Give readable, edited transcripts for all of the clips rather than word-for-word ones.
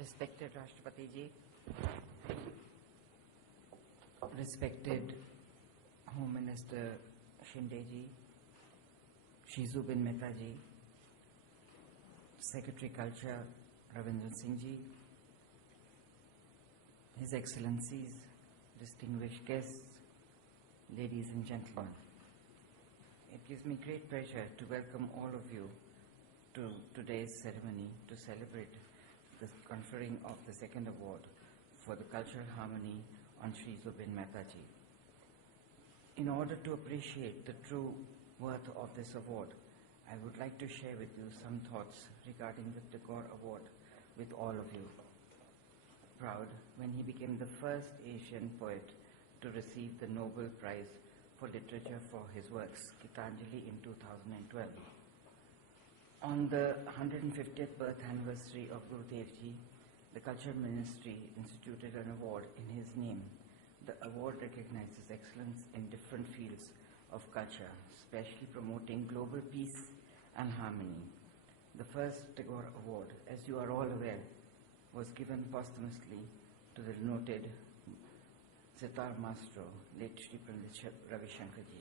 Respected Rashtrapati Ji, respected Home Minister Shinde Ji, Shri Zubin Mehta Ji, Secretary Culture Ravindra Singh Ji, His Excellencies, distinguished guests, ladies and gentlemen. It gives me great pleasure to welcome all of you to today's ceremony to celebrate the conferring of the second award for the cultural harmony on Shri Zubin Mehta Ji. In order to appreciate the true worth of this award, I would like to share with you some thoughts regarding the Tagore Award with all of you. Proud when he became the first Asian poet to receive the Nobel Prize for Literature for his works, Gitanjali, in 2012. On the 150th birth anniversary of Guru Dev Ji, the Culture Ministry instituted an award in his name. The award recognizes excellence in different fields of culture, especially promoting global peace and harmony. The first Tagore Award, as you are all aware, was given posthumously to the noted Sitar maestro, late Shri Pandit Ravi Shankar Ji.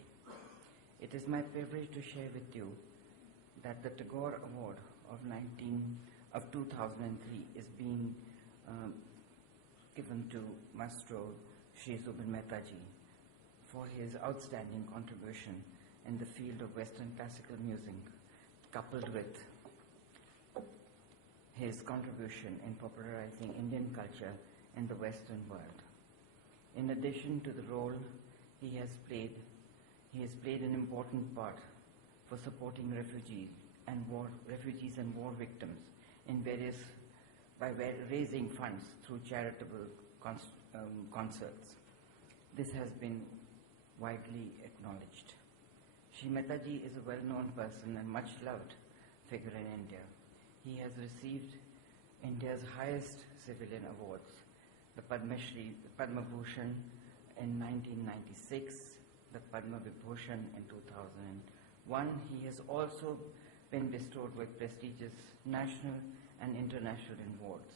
It is my privilege to share with you that the Tagore Award of 2003 is being given to Maestro Shri Zubin Mehta Ji for his outstanding contribution in the field of Western classical music, coupled with his contribution in popularizing Indian culture in the Western world. In addition to the role he has played an important part for supporting refugees and war victims by raising funds through charitable concerts. This has been widely acknowledged. Shri Mehta Ji is a well-known person and much loved figure in India. He has received India's highest civilian awards, the Padma Shri, the Padma Bhushan in 1996, the Padma Vibhushan in 2001. He has also been bestowed with prestigious national and international awards,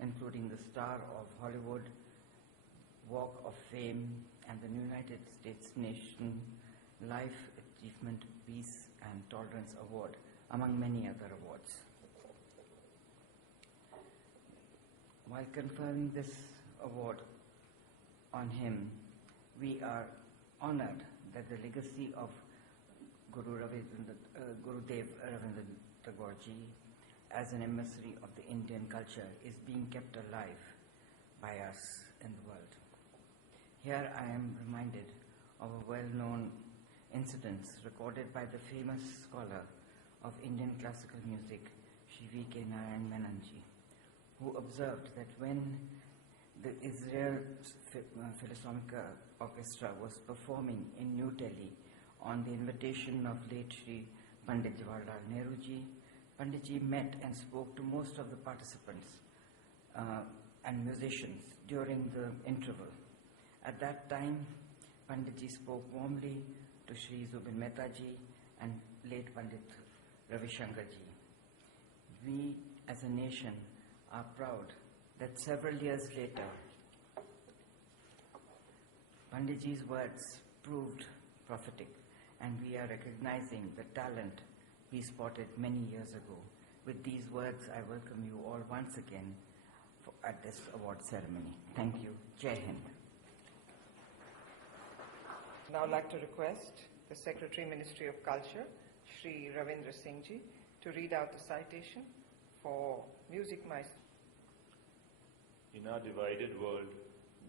including the Star of Hollywood, Walk of Fame, and the United States Nation Life Achievement Peace and Tolerance Award, among many other awards. While conferring this award on him, we are honored that the legacy of Gurudev Rabindranath Tagore Ji as an emissary of the Indian culture is being kept alive by us in the world. Here I am reminded of a well-known incident recorded by the famous scholar of Indian classical music, Shri V.K. Narayan Menon Ji, who observed that when the Israel Philharmonic Orchestra was performing in New Delhi on the invitation of late Shri Pandit Jawaharlal Nehru Ji, Pandit Ji met and spoke to most of the participants and musicians during the interval. At that time, Pandit Ji spoke warmly to Shri Zubin Mehta Ji and late Pandit Ravi Shankar Ji. We as a nation are proud that several years later, Pandit Ji's words proved prophetic, and we are recognizing the talent we spotted many years ago. With these words, I welcome you all once again at this award ceremony. Thank you. Jai Hind. Now I'd like to request the Secretary, Ministry of Culture, Shri Ravindra Singh Ji, to read out the citation for Music Maestro. In our divided world,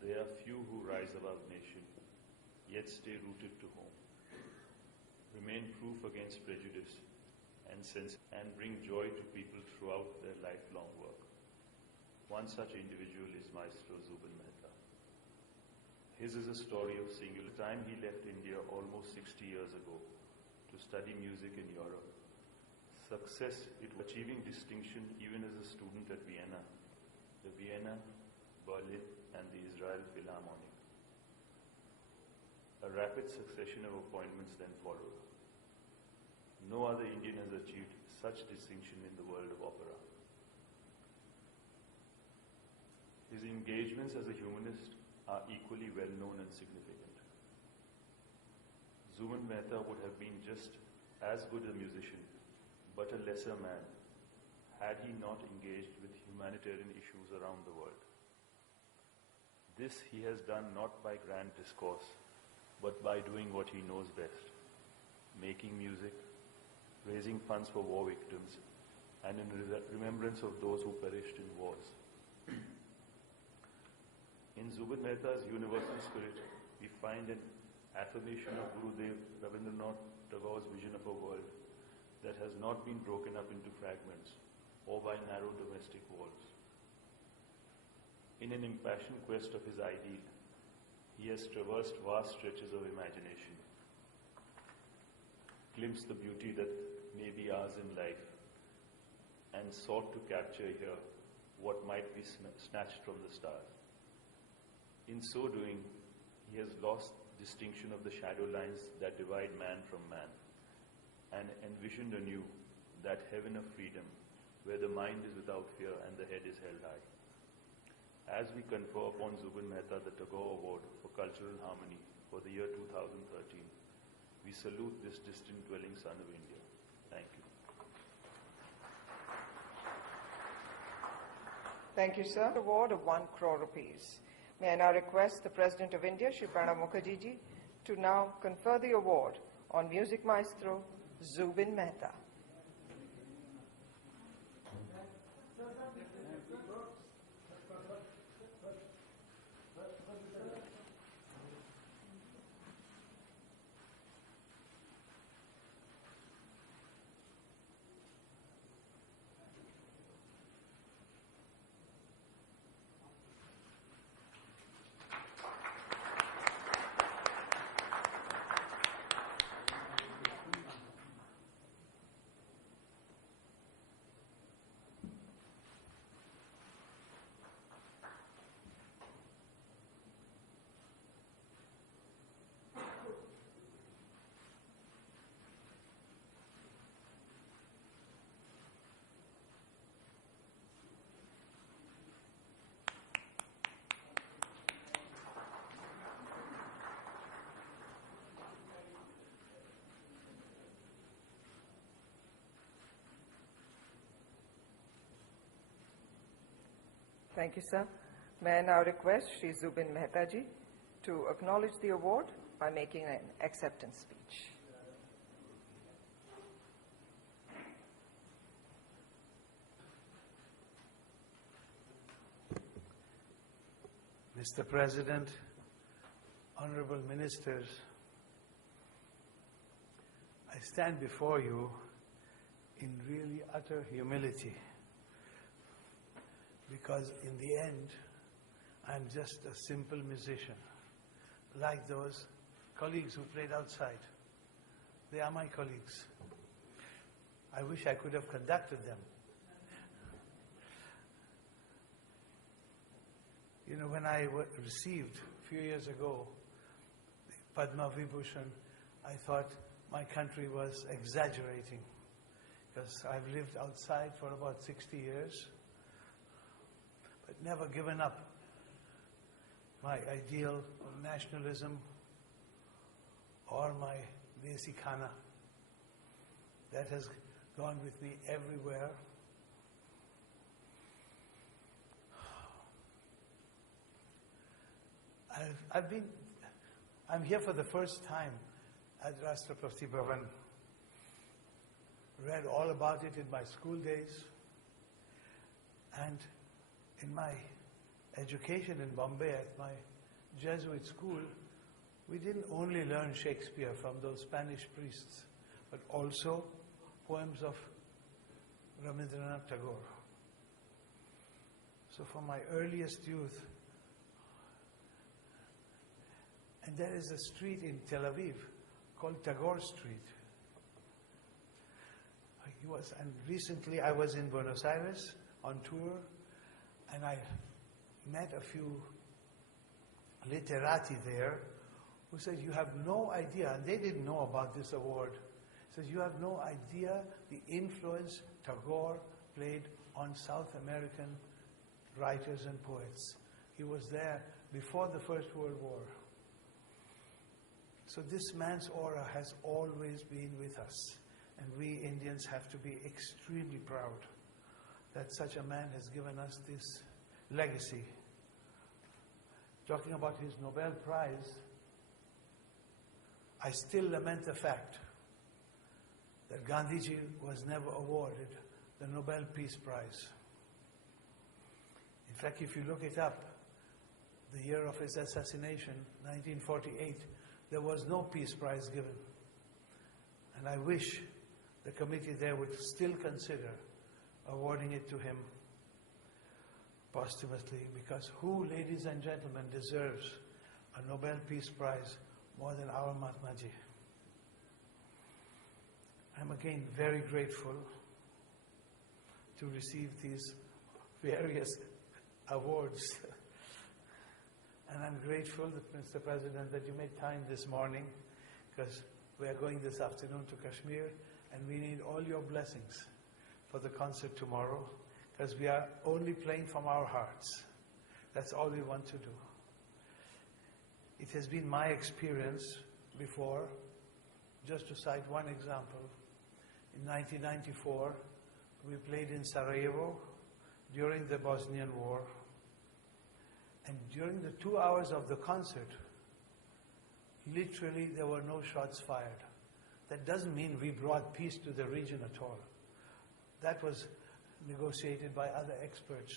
there are few who rise above nation, yet stay rooted to home, remain proof against prejudice and bring joy to people throughout their lifelong work. One such individual is Maestro Zubin Mehta. His is a story of singular time. He left India almost 60 years ago to study music in Europe. Success, achieving distinction even as a student at Vienna, the Vienna, Berlin, and the Israel Philharmonic. A rapid succession of appointments then followed. No other Indian has achieved such distinction in the world of opera. His engagements as a humanist are equally well known and significant. Zubin Mehta would have been just as good a musician, but a lesser man, had he not engaged with humanitarian issues around the world. This he has done not by grand discourse, but by doing what he knows best, making music, raising funds for war victims, and in remembrance of those who perished in wars. In Zubin Mehta's universal spirit, we find an affirmation of Gurudev Rabindranath Tagore's vision of a world that has not been broken up into fragments or by narrow domestic walls. In an impassioned quest of his ideal, he has traversed vast stretches of imagination, glimpsed the beauty that may be ours in life, and sought to capture here what might be snatched from the stars. In so doing, he has lost distinction of the shadow lines that divide man from man, and envisioned anew that heaven of freedom where the mind is without fear and the head is held high. As we confer upon Zubin Mehta the Tagore Award for Cultural Harmony for the year 2013, we salute this distant dwelling son of India. Thank you. Thank you, sir. Award of 1 crore rupees. May I now request the President of India, Shri Pranab Mukherjee ji, to now confer the award on music maestro Zubin Mehta. Thank you, sir. May I now request Shri Zubin Mehta ji to acknowledge the award by making an acceptance speech. Mr. President, honorable ministers, I stand before you in really utter humility, because in the end, I'm just a simple musician, like those colleagues who played outside. They are my colleagues. I wish I could have conducted them. You know, when I received a few years ago the Padma Vibhushan, I thought my country was exaggerating, because I've lived outside for about 60 years, but never given up my ideal of nationalism or my desi khana. That has gone with me everywhere. I'm here for the first time at Rashtrapati Bhawan. Read all about it in my school days, and in my education in Bombay at my Jesuit school, we didn't only learn Shakespeare from those Spanish priests, but also poems of Rabindranath Tagore. So from my earliest youth, and there is a street in Tel Aviv called Tagore Street. And recently I was in Buenos Aires on tour, and I met a few literati there who said, you have no idea, and they didn't know about this award, says you have no idea the influence Tagore played on South American writers and poets. He was there before the First World War. So this man's aura has always been with us. And we Indians have to be extremely proud that such a man has given us this legacy. Talking about his Nobel Prize, I still lament the fact that Gandhiji was never awarded the Nobel Peace Prize. In fact, if you look it up, the year of his assassination, 1948, there was no Peace Prize given. And I wish the committee there would still consider awarding it to him posthumously, because who, ladies and gentlemen, deserves a Nobel Peace Prize more than our Mahatmaji? I'm again very grateful to receive these various awards. And I'm grateful, Mr. President, that you made time this morning, because we are going this afternoon to Kashmir, and we need all your blessings for the concert tomorrow, because we are only playing from our hearts. That's all we want to do. It has been my experience before, just to cite one example. In 1994, we played in Sarajevo during the Bosnian War. And during the 2 hours of the concert, literally there were no shots fired. That doesn't mean we brought peace to the region at all. That was negotiated by other experts.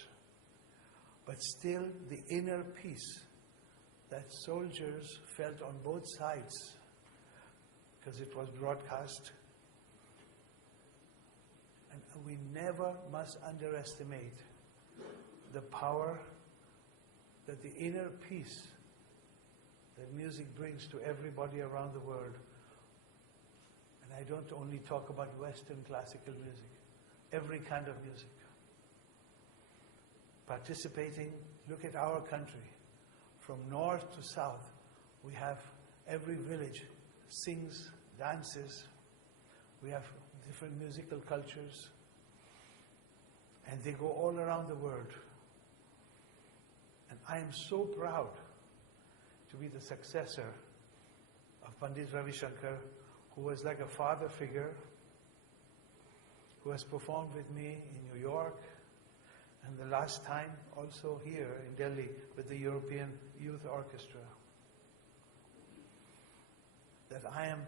But still, the inner peace that soldiers felt on both sides, because it was broadcast. And we never must underestimate the power that the inner peace that music brings to everybody around the world. And I don't only talk about Western classical music, every kind of music. Participating, look at our country. From north to south, we have every village sings, dances. We have different musical cultures. And they go all around the world. And I am so proud to be the successor of Pandit Ravi Shankar, who was like a father figure, who has performed with me in New York, and the last time also here in Delhi with the European Youth Orchestra. That I am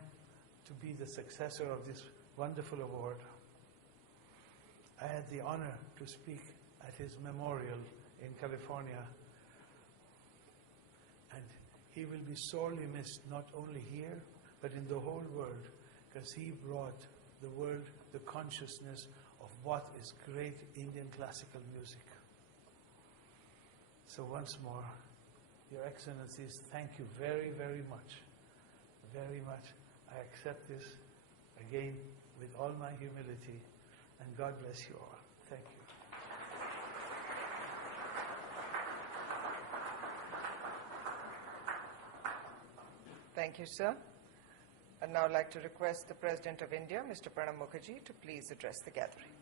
to be the successor of this wonderful award. I had the honor to speak at his memorial in California. And he will be sorely missed, not only here, but in the whole world, because he brought the world the consciousness of what is great Indian classical music. So once more, Your Excellencies, thank you very, very much. Very much. I accept this again with all my humility, and God bless you all. Thank you. Thank you, sir. I'd now like to request the President of India, Mr. Pranab Mukherjee, to please address the gathering.